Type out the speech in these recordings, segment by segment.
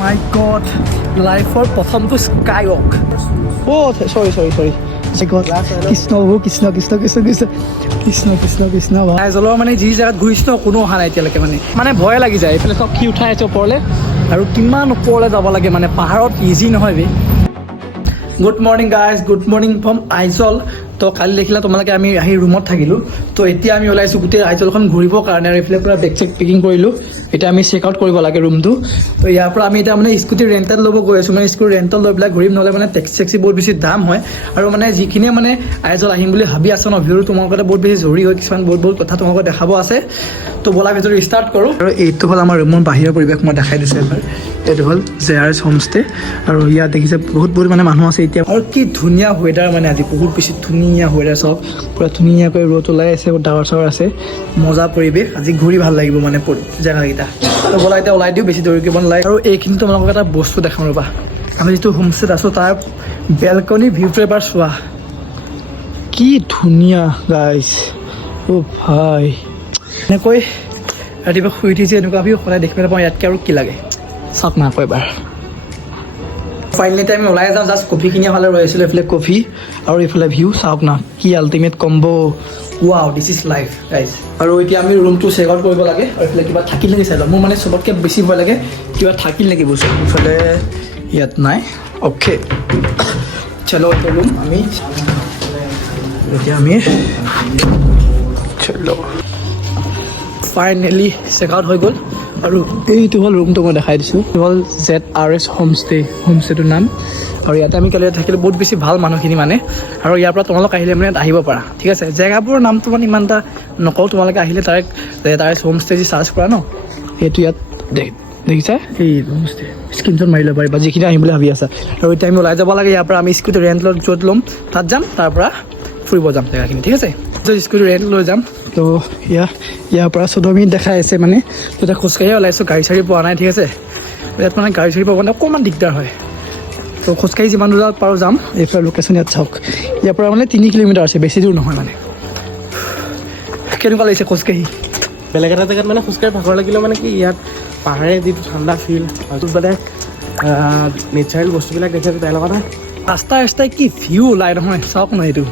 মাই god লাইফৰ প্ৰথমটো sky walk চৰি কৃষ্ণ কৃষ্ণ কৃষ্ণ কৃষ্ণ কৃষ্ণ কৃষ্ণ কৃষ্ণ কৃষ্ণ জলৰ মানে যি জেগাত ঘূৰিছোঁ ন কোনো অহা নাই এতিয়ালৈকে মানে ভয়ে লাগি যায় এইফালে চব কি উঠাই আছে ওপৰলৈ আৰু কিমান ওপৰলৈ যাব লাগে মানে পাহাৰত ইজি নহয় বে good morning guys good morning from Aizawl তো কালি দেখিলা তোমালোকে আমি আহি ৰুমত থাকিলোঁ তো এতিয়া আমি ওলাইছোঁ গোটেই আইজলখন ঘূৰিবৰ কাৰণে আৰু এইফালে পূৰা বেগ চেক পেকিং কৰিলোঁ এতিয়া আমি চেক আউট কৰিব লাগে ৰুমটো তো ইয়াৰ পৰা আমি এতিয়া মানে স্কুটি ৰেণ্টেল ল'ব গৈ আছোঁ মানে স্কুটি ৰেণ্টেল লৈ পেলাই ঘূৰিম নহ'লে মানে টেক্সি চেক্সি বহুত বেছি দাম হয় আৰু মানে যিখিনিয়ে মানে আইজল আহিম বুলি ভাবি আছে ন ভিডিঅ'টো তোমালোকৰ বহুত বেছি জৰুৰী হয় কিছুমান বহুত কথা তোমালোকক দেখাব আছে তো ব'লা ভিডিঅ'টো ষ্টাৰ্ট কৰোঁ আৰু এইটো হ'ল আমাৰ ৰুমৰ বাহিৰৰ পৰিৱেশ মই দেখাই দিছোঁ এবাৰ এইটো হ'ল JRS হোমষ্টে আৰু ইয়াত দেখিছে বহুত মানে মানুহ আছে এতিয়া আৰু কি ধুনীয়া ৱেডাৰ মানে আজি বহুত বেছি ধুনীয়া ৱেডাৰ চব পূৰা ধুনীয়াকৈ ৰ'দ ওলাই আছে ডাৱৰ চাৱৰ আছে মজা পৰিৱেশ আজি ঘূৰি ভাল লাগিব মানে জেগাকেইটা তো ব'লা এতিয়া ওলাই দিওঁ বেছি দৌৰি কৰিব নালাগে আৰু এইখিনি তোমালোকক এটা বস্তু দেখাম ৰ'বা আমি যিটো হোমষ্টেত আছোঁ তাৰ বেলকনি ভিউটো এবাৰ চোৱা কি ধুনীয়া গাইজ অ' ভাই এনেকৈ ৰাতিপুৱা শুই উঠিছে এনেকুৱা ভিউ সদায় দেখিবলৈ পাওঁ ইয়াতকৈ আৰু কি লাগে চাওক না আকৌ এবাৰ ফাইনেলি আমি ওলাই যাওঁ জাষ্ট কফি কিনি ফালে ৰৈ আছিলোঁ এইফালে কফি আৰু এইফালে ভিউ চাওক না কি আল্টিমেট কম্ব wow this is life guys আৰু এতিয়া আমি ৰুমটো চেক আউট কৰিব লাগে আৰু এইফালে কিবা থাকিল নেকি চাই লওঁ মোৰ মানে চবতকৈ বেছি ভয় লাগে কিবা থাকিল নেকি বস্তু এইফালে ইয়াত নাই অ'কে চলো এইটো ৰুম আমি এতিয়া আমি চলো ফাইনেলি চেক আউট হৈ গ'ল আৰু এইটো হ'ল ৰুমটো মই দেখাই দিছোঁ এইটো হ'ল JRS হোমষ্টেটোৰ নাম আৰু ইয়াতে আমি কালি থাকিলে বহুত বেছি ভাল মানুহখিনি মানে আৰু ইয়াৰ পৰা তোমালোক আহিলে মানে আহিব পাৰা ঠিক আছে জেগাবোৰৰ নামটো মানে ইমান এটা নকওঁ তোমালোকে আহিলে তাৰে JRS হোমষ্টে যি চাৰ্চ কৰা ন সেইটো ইয়াত দেখিছা এই হোমষ্টে স্ক্ৰীনশ্বট মাৰি ল'ব পাৰিবা যিখিনি আহিম বুলি ভাবি আছা আৰু এতিয়া আমি ওলাই যাব লাগে ইয়াৰ পৰা আমি স্কুটি ৰেণ্ট য'ত ল'ম তাত যাম তাৰ পৰা ফুৰিব যাম জেগাখিনি ঠিক আছে য'ত স্কুটি ৰেণ্ট লৈ যাম তো ইয়াৰ পৰা 14 মিনিট দেখাই আছে মানে তো এতিয়া খোজকাঢ়িয়ে ওলাইছোঁ গাড়ী চাড়ী পোৱা নাই ঠিক আছে ইয়াত মানে গাড়ী চাড়ী পোৱা কাৰণে অকণমান দিগদাৰ হয় তো খোজকাঢ়ি যিমান দূৰ পাৰোঁ যাম এইফালে লোকেশ্যন ইয়াত চাওক ইয়াৰ পৰা মানে 3 কিলোমিটাৰ আছে বেছি দূৰ নহয় মানে কেনেকুৱা লাগিছে খোজকাঢ়ি বেলেগ এটা জেগাত মানে খোজকাঢ়ি ভাগৰ লাগিলেও মানে কি ইয়াত পাহাৰে যিটো ঠাণ্ডা ফিল আৰু মানে নেচাৰেল বস্তুবিলাক দেখে তাইৰ লগত ৰাস্তাই কি ভিউ ওলাই নহয় চাওক ন এইটো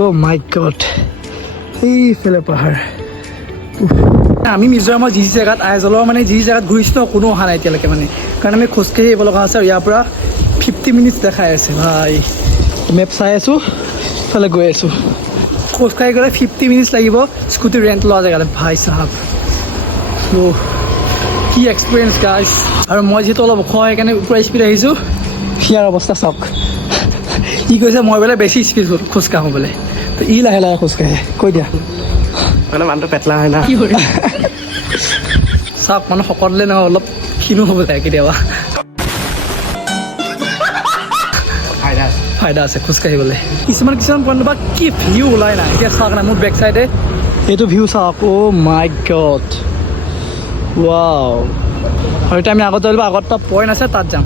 অ' মাই গড এইফালে পাহাৰ আমি মিজোৰামৰ যি জেগাত আইজলৰ মানে যি জেগাত ঘূৰিছোঁ কোনো অহা নাই এতিয়ালৈকে মানে কাৰণ আমি খোজকাঢ়ি আহিব লগা আছে আৰু ইয়াৰ পৰা 50 মিনিটছ দেখাই আছে ভাই মেপ চাই আছোঁ ইফালে গৈ আছোঁ খোজকাঢ়ি গ'লে 50 মিনিটছ লাগিব স্কুটি ৰেণ্ট লোৱা জেগাতে ভাই চাহাব কি এক্সপিৰিয়েঞ্চ গাইজ আৰু মই যিহেতু অলপ ওখ সেইকাৰণে ওপৰ স্পীড আহিছোঁ ইয়াৰ অৱস্থা চাওক ই কৈছে মই বোলে বেছি স্পীড খোজকাঢ়োঁ বোলে তো ই লাহে লাহে খোজকাঢ়ে কৈ দিয়া মানে মানুহটো পেটলা হয় না কি কৰি চাওক মানে সকলোলে নহয় অলপ ক্ষীণো হ'ব যায় কেতিয়াবা ফাইদা আছে খোজকাঢ়িবলৈ কিছুমান পইণ্ট বা কি ভিউ ওলাই নাই এতিয়া চাওক না মোৰ বেক চাইডে এইটো ভিউ চাওক অ' মাই গড ৱাও আৰু এতিয়া আমি আগত যাব আগত এটা পইণ্ট আছে তাত যাম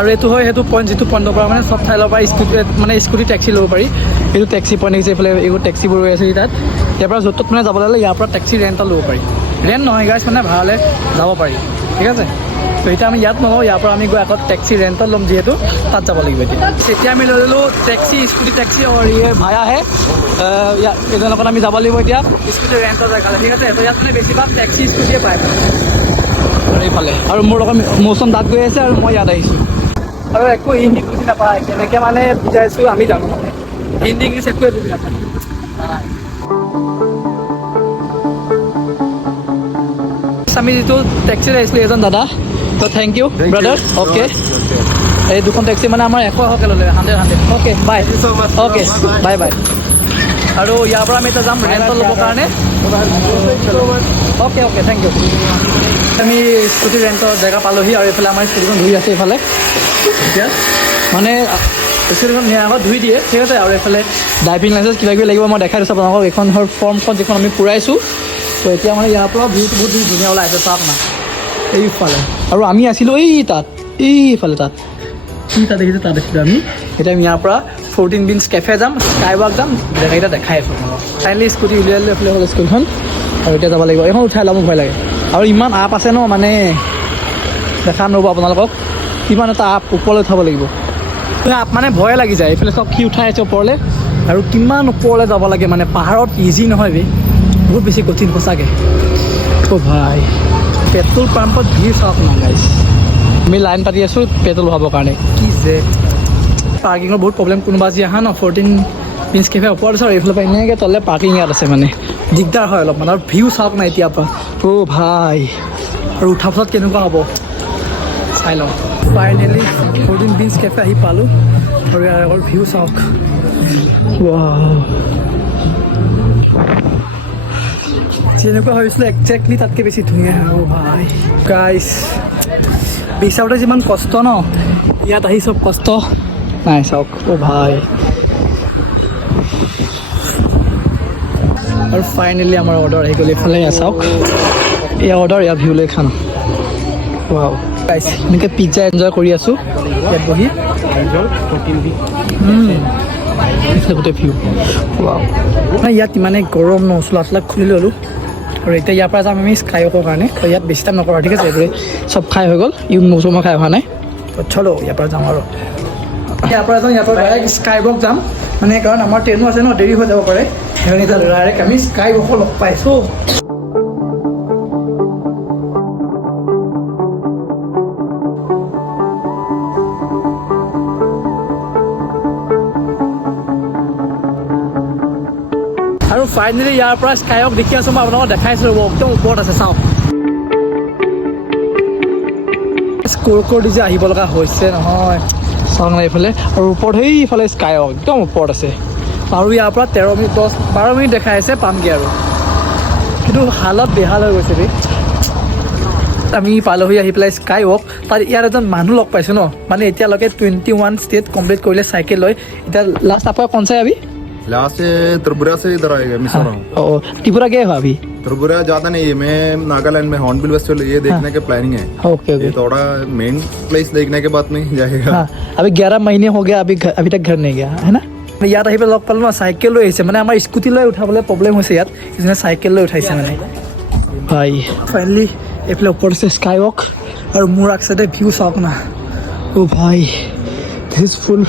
আৰু এইটো হয় সেইটো পইণ্ট যিটো পইণ্টৰ পৰা মানে চব ঠাই ল'ব পাৰি স্কুটি টেক্সি ল'ব পাৰি এইটো টেক্সি পইণ্ট দেখিছে এইফালে এইবোৰ টেক্সিবোৰ ৰৈ আছে তাত ইয়াৰ পৰা য'ত মানে যাবলৈ হ'লে ইয়াৰ পৰা টেক্সি ৰেণ্টত ল'ব পাৰি ৰেণ্ট নহয় গাইজ মানে ভাড়ালৈ যাব পাৰি ঠিক আছে তো এতিয়া আমি ইয়াত নলওঁ ইয়াৰ পৰা আমি গৈ আকৌ টেক্সি ৰেণ্টত ল'ম যিহেতু তাত যাব লাগিব এতিয়া আমি লৈ ল'লোঁ টেক্সি স্কুটি টেক্সি আৰু ভাড়া আহে এইজনৰ লগত আমি যাব লাগিব এতিয়া স্কুটি ৰেণ্টৰ জেগালৈ ঠিক আছে তো ইয়াত মানে বেছিভাগ টেক্সি স্কুটিয়ে পায় আৰু এইফালে আৰু মোৰ লগত মৌচুম তাত গৈ আছে আৰু মই ইয়াত আহিছোঁ আৰু একো হিন্দী বুজি নাপায় কেনেকৈ মানে বুজাইছোঁ আমি জানো মানে হিন্দী ইংলিছ একোৱে বুজি নাপায় আমি যিটো টেক্সিত আহিছিলোঁ এজন দাদা তো থেংক ইউ ব্ৰাদাৰ অ'কে এই দুখন টেক্সি মানে আমাৰ 100কে ল'লে 100 okay bye okay bye bye আৰু ইয়াৰ পৰা আমি এতিয়া যাম ৰেণ্টত ল'বৰ কাৰণে অ'কে থেংক ইউ আমি স্কুটি ৰেণ্টৰ জেগা পালোহি আৰু এইফালে আমাৰ স্কুটিখন ধুই আছে এইফালে এতিয়া মানে স্কুটিখন নিয়াৰ আগত ধুই দিয়ে ঠিক আছে আৰু এইফালে ড্ৰাইভিং লাইচেঞ্চ কিবাকিবি লাগিব মই দেখাই দিছোঁ আপোনালোকক এইখন ফৰ্মখন যিখন আমি পুৰাইছোঁ তো এতিয়া মানে ইয়াৰ পৰা ভিউটো বহুত ধুনীয়া ওলাই আছে চাওক না এইফালে আৰু আমি আছিলোঁ এইফালে তাত কি তাত দেখিছোঁ তাত আছিলোঁ আমি এতিয়া আমি ইয়াৰ পৰা 14 বিনছ কেফে যাম, স্কাই ৱাক যাম, জেগাকেইটা দেখাই আছোঁ ফাইনেলি স্কুটি উলিয়াই লৈ এইফালে হ'ল স্কুলখন আৰু এতিয়া যাব লাগিব। এইখন উঠাই ল'ব মোক ভয় লাগে আৰু ইমান আপ আছে ন, মানে দেখা নহ'ব আপোনালোকক, ইমান এটা আপ ওপৰলৈ উঠাব লাগিব। আপ মানে ভয়ে লাগি যায়, এইফালে চব কি উঠাই আছে ওপৰলৈ আৰু কিমান ওপৰলৈ যাব লাগে, মানে পাহাৰত ইজি নহয় বে, বহুত বেছি কঠিন সঁচাকৈ। অ' ভাই পেট্ৰল পাম্পত ভিৰ চাওক না গাইছ, আমি লাইন পাতি আছোঁ পেট্ৰল ভৰাবৰ কাৰণে। কি যে পাৰ্কিঙৰ বহুত প্ৰব্লেম, কোনোবা আজি আহা ন 14 বিনছ কেফে ওপৰত আছে আৰু এইফালৰ পৰা এনেকৈ তললৈ পাৰ্কিং ইয়াত আছে, মানে দিগদাৰ হয় অলপমান। আৰু ভিউ চাওক না এতিয়াৰ পৰা, অ' ভাই আৰু উঠাৰ পাছত কেনেকুৱা হ'ব চাই লওঁ। ফাইনেলি 14 বিনছ কেফে আহি পালোঁ আৰু ইয়াৰ আগৰ ভিউ চাওক, যেনেকুৱা ভাবিছিলোঁ একজেক্টলি তাতকৈ বেছি ধুনীয়া হয়। অ' ভাই গাইছ, বিচাৰোঁতে যিমান কষ্ট ন, ইয়াত আহি চব কষ্ট নাই চাওক। অ' ভাই আৰু ফাইনেলি আমাৰ অৰ্ডাৰ আহি গ'ল, এইফালে চাওক এয়া অৰ্ডাৰ, ইয়াৰ ভিউ লৈ খাম। ৱাও গাইছ, এনেকৈ পিজ্জা এনজয় কৰি আছোঁ ইয়াত বহি, গোটেই ভিউ। ৱাও মানে ইয়াত ইমানেই গৰম ন, চোলা চোলা খুলি ল'লোঁ আৰু এতিয়া ইয়াৰ পৰা যাম আমি স্কাই ৱাকৰ কাৰণে। তো ইয়াত বেছি টাইম নকৰা, ঠিক আছে, এইবোৰে চব খাই হৈ গ'ল, মৌচুমো খাই হোৱা নাই, তো চলো ইয়াৰ পৰা যাম আৰু ইয়াৰ পৰা যাম, ইয়াৰ পৰা ডাইৰেক্ট স্কাই ৱাক যাম, মানে কাৰণ আমাৰ ট্ৰেইনো আছে ন, দেৰি হৈ যাব পাৰে, সেইকাৰণে এতিয়া ডাইৰেক্ট আমি স্কাই ৱাকো লগ পাইছোঁ। আৰু ফাইনেলি ইয়াৰ পৰা স্কাই ৱাক দেখি আছোঁ, মই আপোনালোকক দেখাইছোঁ, একদম ওপৰত আছে চাওক। স্ক'ৰ দি যে আহিব লগা হৈছে নহয়, চাওক না এইফালে, আৰু ওপৰত সেইফালে স্কাই ৱাক একদম ওপৰত আছে। আৰু ইয়াৰ পৰা 13 মিনিট 12 মিনিট দেখাই আছে পামগৈ আৰু, কিন্তু হালত বেহাল হৈ গৈছে দেই। আমি পালোহি আহি পেলাই স্কাই ৱাক, তাত ইয়াৰ এজন মানুহ লগ পাইছোঁ ন, মানে এতিয়ালৈকে 21 ষ্টেট কমপ্লিট কৰিলে চাইকেল লৈ। এতিয়া লাষ্ট আপোনাৰ কौन सा है अभी? लास्ट से त्रिपुरा से इधर आएगा मिजोरम। त्रिपुरा गए हो अभी? त्रिपुरा ज्यादा नहीं है, मैं नागालैंड में हॉर्नबिल फेस्टिवल ये देखने के प्लानिंग है। ओके ये थोड़ा मेन प्लेस देखने के बाद में जाएगा। हाँ, अभी 11 महीने हो गया, अभी तक घर नहीं गया है ना। ইয়াত আহি পেলাই লগ পালোঁ ন, চাইকেল লৈ আহিছে, মানে আমাৰ স্কুটি লৈ উঠাবলৈ প্ৰব্লেম হৈছে ইয়াত, কিছুমানে চাইকেল লৈ উঠাইছে মানে। ভাই ফাইনেলি এইফালে ওপৰত আছে স্কাই ৱাক আৰু মোৰ আগ চাইডে ভিউ চাওক না। অ' ভাই দিছ ফুল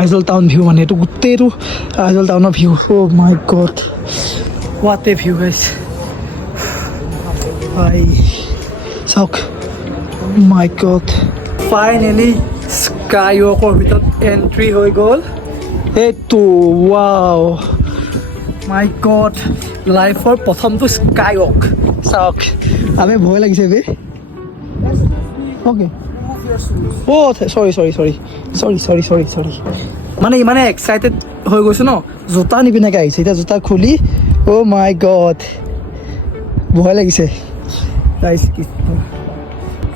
আইজল টাউন ভিউ, মানে এইটো গোটেইটো আইজল টাউনৰ view. O' my god what a view গাইছ, ভাই চাওক, মাই গড ফাইনেলি স্কাই ৱাকৰ ভিতৰত এণ্ট্ৰি হৈ গ'ল। এইটো ৱাও মাই গড, লাইফৰ প্ৰথমটো স্কাই ৱাক চাওক। আমি ভয় লাগিছে বে, অ'কে অ' চৰি মানে ইমানে এক্সাইটেড হৈ গৈছোঁ ন, জোতা নিপিন্ধাকৈ আহিছে, এতিয়া জোতা খুলি অ' মাই গড ভয় লাগিছে গাইছ।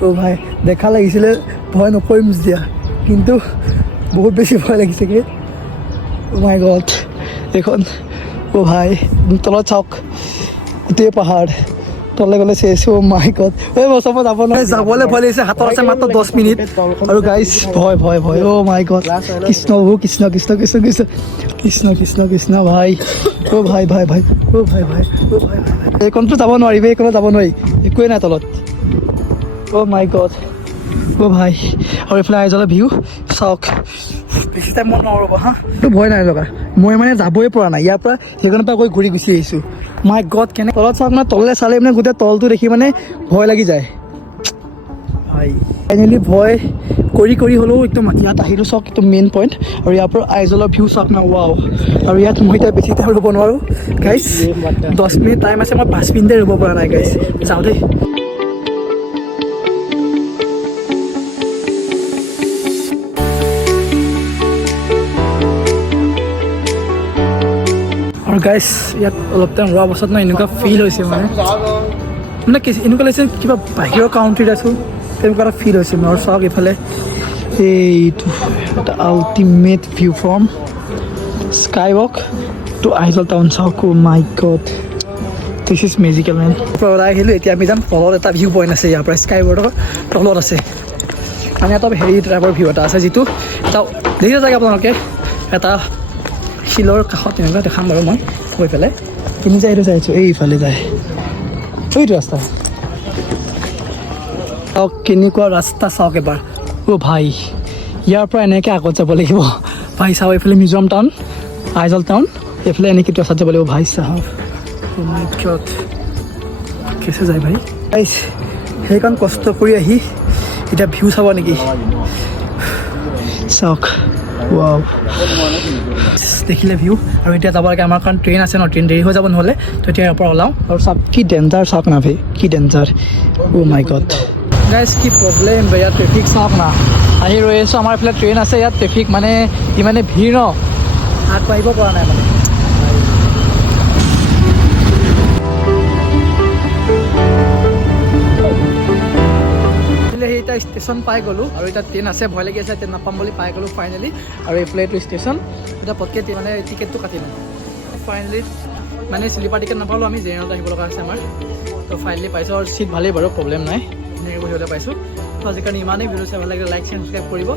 অ' ভাই দেখা লাগিছিলে ভয় নকৰিম যেতিয়া, কিন্তু বহুত বেছি ভয় লাগিছে কি। অ' মাই গড এইখন, অ' ভাই তলত চাওক গোটেই পাহাৰ, তলে গ'লে চেচ। অ' মাই গড এই বছৰ মই যাব নোৱাৰে, যাবলৈ ভয় লাগিছে, হাতত আছে মাত্ৰ 10 মিনিট আৰু গাইছ ভয় ভয় ভয়। অ' মাই গড কৃষ্ণ প্ৰভু কৃষ্ণ কৃষ্ণ কৃষ্ণ কৃষ্ণ কৃষ্ণ কৃষ্ণ কৃষ্ণ ভাই। অ' ভাই ভাই ভাই অ' ভাই ভাই অ' ভাই ভাই এইকণতো যাব নোৱাৰিবি, এইকণত যাব নোৱাৰি, একোৱেই নাই তলত। অ' মাই গড অ' ভাই আৰু এইফালে আইজলৰ ভিউ চাওক। বেছি টাইম মই নৰ'ব হা, তো ভয় নাই লগা, মই মানে যাবই পৰা নাই ইয়াৰ পৰা, সেইখনৰ পৰা গৈ ঘূৰি গুচি আহিছোঁ। মাই গড কেনে তলত চাওক মানে, তললৈ চালে মানে গোটেই তলটো দেখি মানে ভয় লাগি যায় ভাই। ফাইনেলি ভয় কৰি কৰি হ'লেও একদম ইয়াত আহিলোঁ চাওক, একদম মেইন পইণ্ট। আৰু ইয়াৰ পৰা আইজলৰ ভিউ চাওক না, ৱাও। আৰু ইয়াত মই এতিয়া বেছি টাইম ৰ'ব নোৱাৰোঁ গাইছ, 10 মিনিট টাইম আছে, মই 5 মিনিটে ৰ'ব পৰা নাই গাইছ, যাওঁ দেই। আৰু গাইছ ইয়াত অলপ টাইম ৰোৱাৰ পাছত না এনেকুৱা ফিল হৈছে, মানে এনেকুৱা লাগিছে কিবা বাহিৰৰ কাউণ্ট্ৰিত আছোঁ, তেনেকুৱা এটা ফিল হৈছে মোৰ। আৰু চাওক এইফালে এইটো এটা ultimate view from sky walk to Aizawl town চাওক। Oh' my god this is magical man. ওলাই আহিলোঁ, এতিয়া আমি যাম তলত, এটা ভিউ পইণ্ট আছে ইয়াৰ পৰা, স্কাই ৱাকৰ তলত আছে, মানে এটা হেৰি টাইপৰ ভিউ এটা আছে, যিটো এটা দেখিছে চাগে আপোনালোকে এটা শিলৰ কাষত তেনেকুৱা দেখাম বাৰু মই গৈ পেলাই কিনি যায় এইটো চাইছোঁ এইফালে যায় এইটো ৰাস্তা চাওক কেনেকুৱা ৰাস্তা চাওক এবাৰ অ' ভাই ইয়াৰ পৰা এনেকৈ আগত যাব লাগিব ভাই চাওক এইফালে মিজোৰাম টাউন আইজল টাউন এইফালে এনেকৈ ৰাস্তাত যাব লাগিব ভাই চাওক কেছে যায় ভাই গাইছ সেইকণ কষ্ট কৰি আহি এতিয়া ভিউ চাব নেকি চাওক ৱাও দেখিলে ভিউ আৰু এতিয়া যাব লাগে আমাৰ কাৰণ ট্ৰেইন আছে ন ট্ৰেইন দেৰি হৈ যাব নহ'লে তো এতিয়া ইয়াৰ পৰা ওলাওঁ আৰু চাওক কি ডেঞ্জাৰ চাওক না ভাই কি danger O' my god guys কি প্ৰব্লেম ইয়াত ট্ৰেফিক চাওক না আহি ৰৈ আছোঁ আমাৰ এইফালে ট্ৰেইন আছে ইয়াত ট্ৰেফিক মানে ইমানে ভিৰ ন আগবাঢ়িব পৰা নাই মানে এতিয়া ষ্টেচন পাই গ'লোঁ আৰু এতিয়া ট্ৰেইন আছে ভয় লাগি আছে ট্ৰেইন নাপাম বুলি পাই গ'লোঁ ফাইনেলি আৰু এইফালে এইটো ষ্টেচন এতিয়া পটকৈ মানে টিকেটটো কাটি লওঁ ফাইনেলি মানে শ্লিপাৰ টিকেট নাপালোঁ আমি জেনেৰেলত আহিব লগা আছে আমাৰ তো ফাইনেলি পাইছোঁ আৰু চিট ভালেই বাৰু প্ৰব্লেম নাই ধুনীয়াকৈ বহিবলৈ পাইছোঁ তো আজিকালি ইমানেই ভিডিঅ' চাই ভাল লাগিলে লাইক চেণ্ড ছাবস্ক্ৰাইব কৰিব